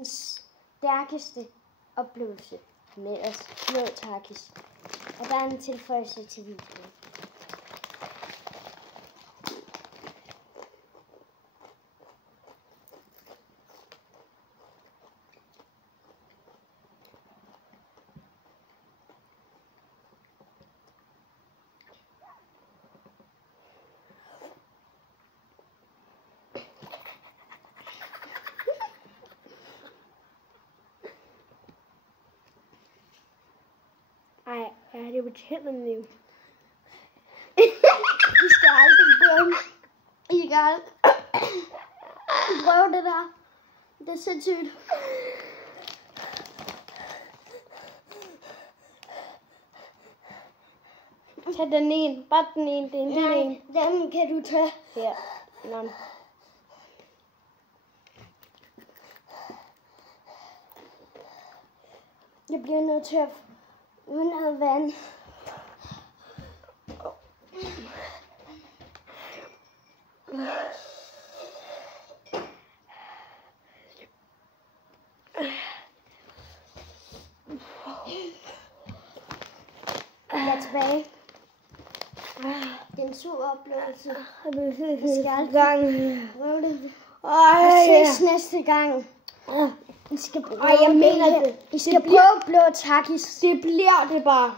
den stærkeste oplevelse med at slå Takis. Og der er en tilføjelse til videoen. Ej, det fortæller mig jo. I skal aldrig prøve. I skal aldrig prøve det der. Det er sindssygt. Tag den en. Bare den en. Det er en lille en. Den kan du tage. Her. Nå. Jeg bliver nødt til at uden noget vand. Jeg er tilbage. Det er en sur oplevelse. Vi skal aldrig prøve det. Og ses næste gang. I skal prøve jeg mener det. I skal prøve blå Takis. Det bliver det bare.